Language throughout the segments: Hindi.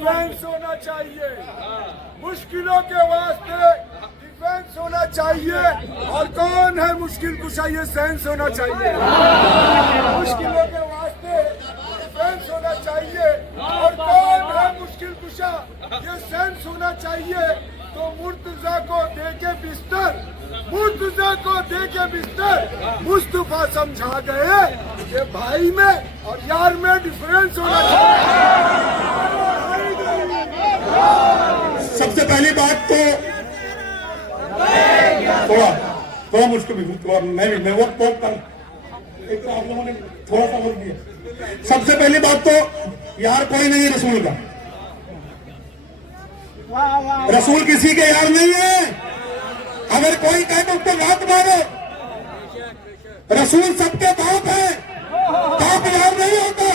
डिफेंस होना चाहिए, मुश्किलों के वास्ते डिफेंस होना चाहिए। और कौन है मुश्किल कुशा, ये सेंस होना चाहिए। मुश्किलों के वास्ते डिफेंस होना चाहिए। और कौन है मुश्किल कुशा, ये सेंस होना चाहिए। तो मुर्तजा को देके बिस्तर, मुर्तजा को देके बिस्तर मुस्तफा समझा गए कि भाई में और यार में डिफरेंस होना चाहिए। सबसे पहली बात तो थोड़ा मुझको भी मैं वक्त बहुत कम, एक तो आप लोगों ने थोड़ा सा वक्त दिया। सबसे पहली बात तो यार कोई नहीं है रसूल का, रसूल किसी के यार नहीं है। अगर कोई कहे तो उसको बात मारो। रसूल सबके बाप है, बाप यार नहीं होता।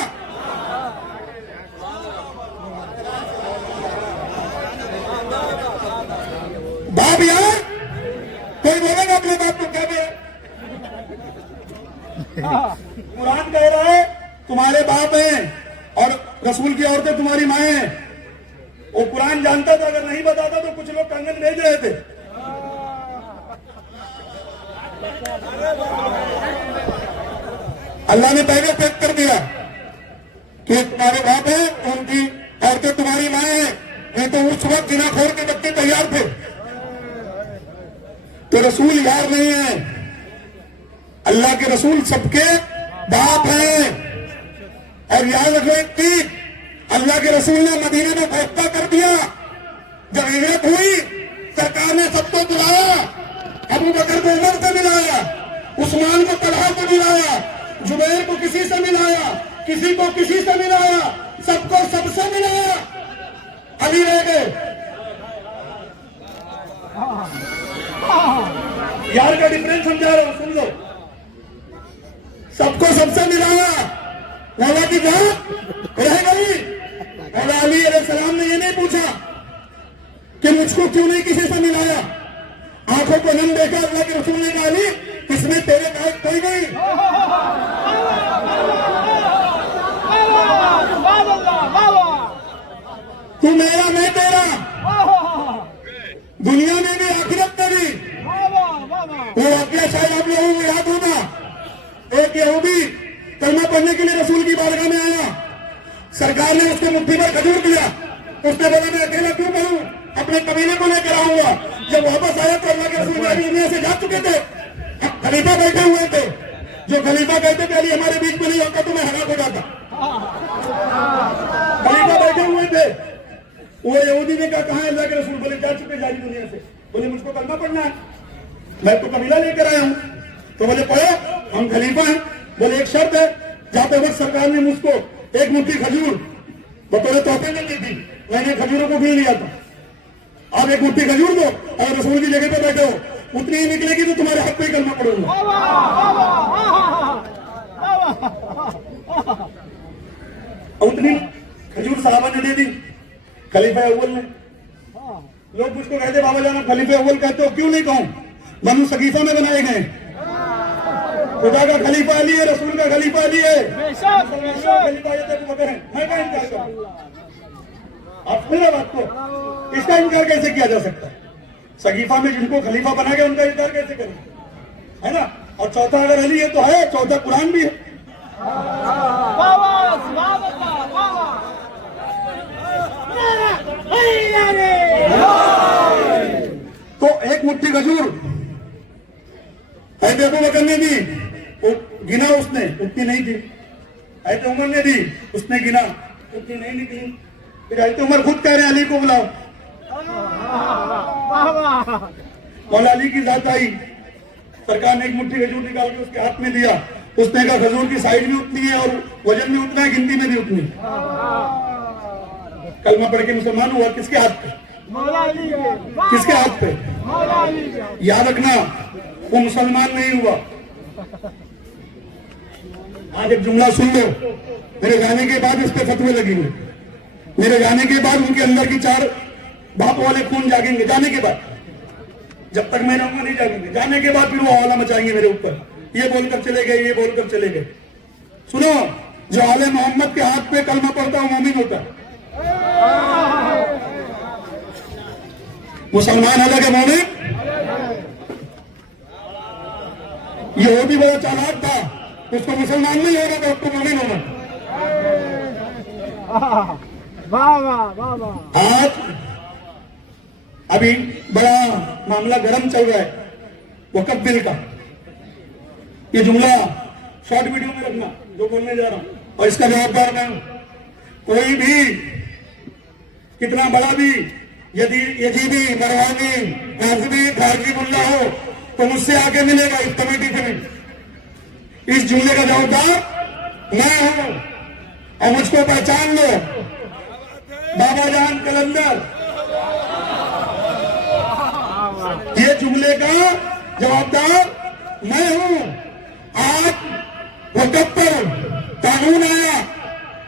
बाप यार कोई बोलेगा अपने बाप को क्या दे। कुरान कह रहा है तुम्हारे बाप हैं और रसूल की औरतें तुम्हारी माएं हैं। वो कुरान जानता था, अगर नहीं बताता तो कुछ लोग कंगन भेज रहे थे। अल्लाह ने पहले तय कर दिया कि तुम्हारे बाप हैं, उनकी औरतें तुम्हारी माएं हैं। नहीं तो उस वक्त जिनाखोर के बच्चे तैयार थे। तो रसूल यार नहीं है, अल्लाह के रसूल सबके बाप हैं। और याद रखो एक चीज, अल्लाह के रसूल ने मदीने में फैसला कर दिया। जब हिजरत हुई सरकार ने सबको बुलाया, अबू बकर को उमर से मिलाया, उस्मान को तलहा से मिलाया, जुबैर को किसी से मिलाया, किसी को किसी से मिलाया, सबको सबसे मिलाया। अली रह गए। यार का डिफरेंस समझा रहा हूं, सुन लो। सबको सबसे मिलाया, मौला की बात रह गई। मौला अली अलैहिस्सलाम ने ये नहीं पूछा कि मुझको क्यों नहीं किसी से मिलाया। आंखों को नम देखा अल्लाह के रसूल ने कहा, अली इसमें तेरे लायक कोई नहीं। तू मेरा मैं तेरा, दुनिया में भी आखिरत में भी। वो वाकया शायद आप लोगों को याद होगा। एक यहूदी कलमा पढ़ने के लिए रसूल की बारगाह में आया। सरकार ने उसको मुट्ठी पर खजूर दिया। उसने बोला मैं अकेला क्यों करूं, अपने कबीले को लेकर आऊंगा। जब वापस आया तो अल्लाह के रसूल अभी दुनिया से जा चुके थे। अब खलीफा बैठे हुए थे। जो खलीफा कहते थे अली हमारे बीच में नहीं होता तो मैं हलाक हो जाता। खलीफा बैठे हुए थे। वो यहूदी ने कहा कहां अल्लाह के रसूल? बोले जा चुके जारी दुनिया से। बोले मुझको कलमा पढ़ना है, मैं तो कबीला लेकर आया हूं। तो बोले पढ़ो, हम खलीफा हैं। बोले एक शर्त है, जाते वक्त सरकार ने मुझको एक मुट्ठी खजूर बतौर तोहफे में दी थी, मैंने खजूरों को भी लिया था। आप एक मुट्ठी खजूर दो, अगर रसूल की जगह पे बैठे हो उतनी ही निकलेगी तो तुम्हारे हक पे ही कलमा पढ़ूंगा। उतनी खजूर साहबा ने दे दी खलीफा अव्वल ने। लोग मुझको कहते बाबा जान खलीफा अव्वल कहते हो, क्यों नहीं कहूं? बनु सकीफा में बनाए गए। खुदा का खलीफा अली है, रसूल का खलीफा अली है, खलीफा ये तक मगर है। मैं क्या इनकार करूं? आप सुनिए बात को, इसका इनकार कैसे किया जा सकता है? सकीफा में जिनको खलीफा बना गया उनका इनकार कैसे करें, है ना? और चौथा अगर अली है तो है, चौथा कुरान भी है। तो एक मुट्ठी खजूर हज़रत अबू बकर ने दी, वो गिना उसने, उतनी नहीं थी। हज़रत उमर ने दी, उसने गिना, उतनी नहीं निकली। फिर हज़रत उमर खुद कह रहे अली को बुलाओ। मौला अली की जात आई, सरकार ने एक मुट्ठी खजूर निकाल के उसके हाथ में दिया। उसने कहा खजूर की साइज भी उतनी है और वजन भी उतना है, गिनती में भी उतनी। कलमा पढ़ के मुसलमान हुआ किसके हाथ पे? मौला अली के। किसके हाथ पे? मौला अली के। याद रखना, वो मुसलमान नहीं हुआ। आज एक जुमला सुन लो, मेरे जाने के बाद इस पे फतवे लगेंगे। मेरे जाने के बाद उनके अंदर की चार बाप वाले खून जागेंगे। जाने के बाद, जब तक मैं रहूंगा नहीं जागेंगे। जाने के बाद फिर वो हवाला मचाएंगे मेरे ऊपर, ये बोलकर चले गए, ये बोलकर चले गए। सुनो, जो आले मोहम्मद के हाथ पे कलमा पड़ता है वो मोमिन होता है। मुसलमान अलग है, मोमिन यहूदी बड़ा चालाक था, उसको मुसलमान नहीं होगा तो उसको मोमिन होगा। वाह वाह वाह वाह। आज अभी बड़ा मामला गर्म चल रहा है वक़्फ़ बिल का। ये जुमला शॉर्ट वीडियो में रखना जो बोलने जा रहा हूं, और इसका जवाबदार मैं हूं। कोई भी कितना बड़ा भी यदि यजीदी मरवानी काजमी खारजी मुल्ला हो तो मुझसे आके मिलेगा इस कमेटी से भी। इस जुमले का जवाबदार मैं हूं और मुझको पहचान लो। बाबा जान कलंदर, ये जुमले का जवाबदार मैं हूं। आज वक़्फ़ पर कानून आया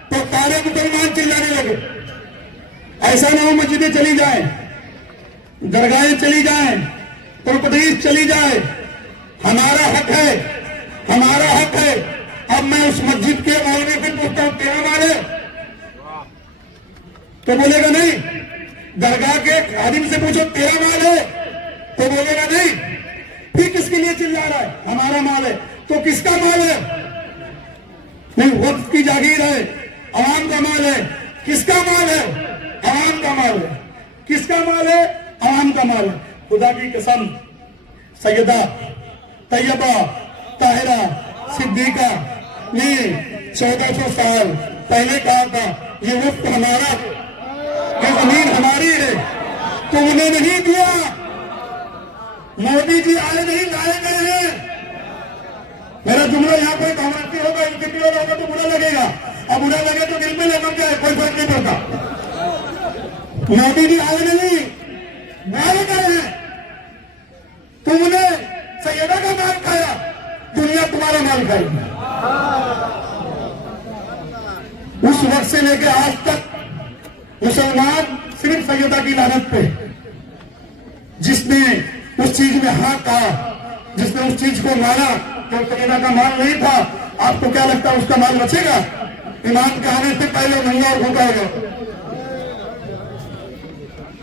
तो सारे मुसलमान चिल्लाने लगे। ऐसा ना हो मस्जिदें चली जाए, दरगाहें चली जाए, प्रॉपर्टीज चली जाए। हमारा हक है, हमारा हक है। अब मैं उस मस्जिद के मौलवी से पूछता हूं तेरा माल है तो बोलेगा नहीं। दरगाह के खादिम से पूछो तेरा माल है तो बोलेगा नहीं। फिर किसके लिए चिल्ला रहा है? हमारा माल है। तो किसका माल है? नहीं, वक्फ की जागीर है, अवाम का माल है। किसका माल है? अवाम का माल है। किसका माल है? अवाम का माल है। खुदा की कसम, सैयदा तैयबा ताहिरा सिद्दीका ने 1400 साल पहले कहा था ये वक्फ हमारा है, ये जमीन हमारी है। तो उन्हें नहीं दिया। मोदी जी आए नहीं, लाए गए हैं। मेरा जुमला यहाँ पर कांग्रेसी होगा, एनसीपी होगा तो बुरा लगेगा, और बुरा लगे तो दिल में लगा जाए, कोई फर्क नहीं पड़ता। मोदी जी आए नहीं, लाए गए हैं। तुमने सैयदा का माल खाया, दुनिया तुम्हारा माल खाएगी। उस वक्त से लेकर आज तक मुसलमान सिर्फ सैयदा की लानत पे, जिसने उस चीज में हाँ कहा, जिसने उस चीज को माना जो सैयदा का माल नहीं था, आपको क्या लगता है उसका माल बचेगा? इमाम के आने से पहले नंगा और भूखा होगा।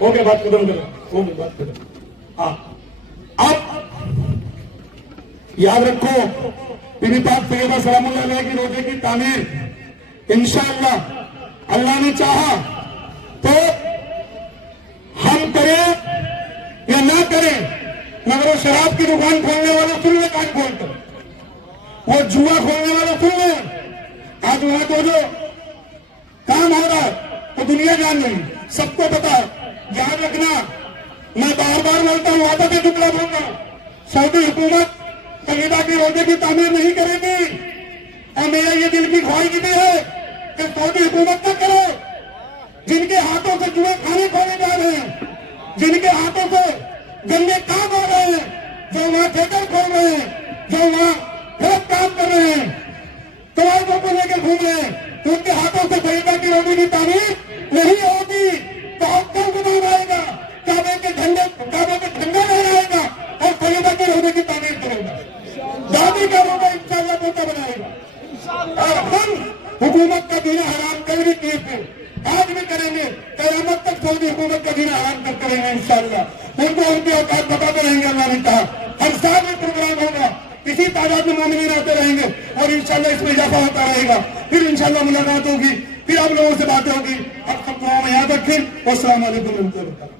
हो गया, बात खत्म करो, हो गया बात खत्म। हाँ, अब याद रखो, बीबी पाक सैयदा सलामुल्लाह अलैहा की रोजे की तामीर इंशाअल्लाह अल्लाह ने चाहा तो हम करें या ना करें, मगर वो शराब की दुकान खोलने वाले सुन ले, कान खोलकर वो जुआ खोलने वाले सुन ले। आज वहां तो जो काम हो रहा है तो दुनिया जान रही, सबको पता है। ध्यान रखना, मैं बार बार बोलता हूं, वादा पे टुकड़ा बोलता हूं, सऊदी हुकूमत सैयदा की रोजे की तामीर नहीं करेगी। और मेरा ये दिल की ख्वाहिश भी है कि सऊदी हुकूमत न करे। जिनके हाथों से जुए खाने खोले जा रहे हैं, जिनके हाथों से गंदे काम हो रहे हैं, जो वहां थिएटर खोल रहे हैं, जो वहां गलत काम कर रहे हैं, तवाज़ुन को लेकर घूम रहे हैं, उनके हाथों से सैयदा की रोटी की तामीर नहीं होगी तो अक्सर गुनाह आएगा, काबे के झंडा लहराएगा और सैयदा की रोटी की तामीर करेगा। दादी का रोगा इंशाअल्लाह पोता बनाएगा। और हम हुकूमत का जीना हराम कल भी किए थे, आज भी करेंगे, कयामत तक सऊदी हुकूमत का जीना हराम तक करेंगे इंशाअल्लाह। उनको उनके औकात बताते रहेंगे। अल्लाह ने कहा हर साल में प्रोग्राम होगा, इसी तादाद में मोमिनीन आते रहेंगे और इंशाअल्लाह इसमें इजाफा होता रहेगा। फिर इंशाअल्लाह मुलाकात होगी, फिर आप लोगों से बातें होगी। अब सब दुआ में याद रखें। अस्सलाम वालेकुम रहमतुल्लाह।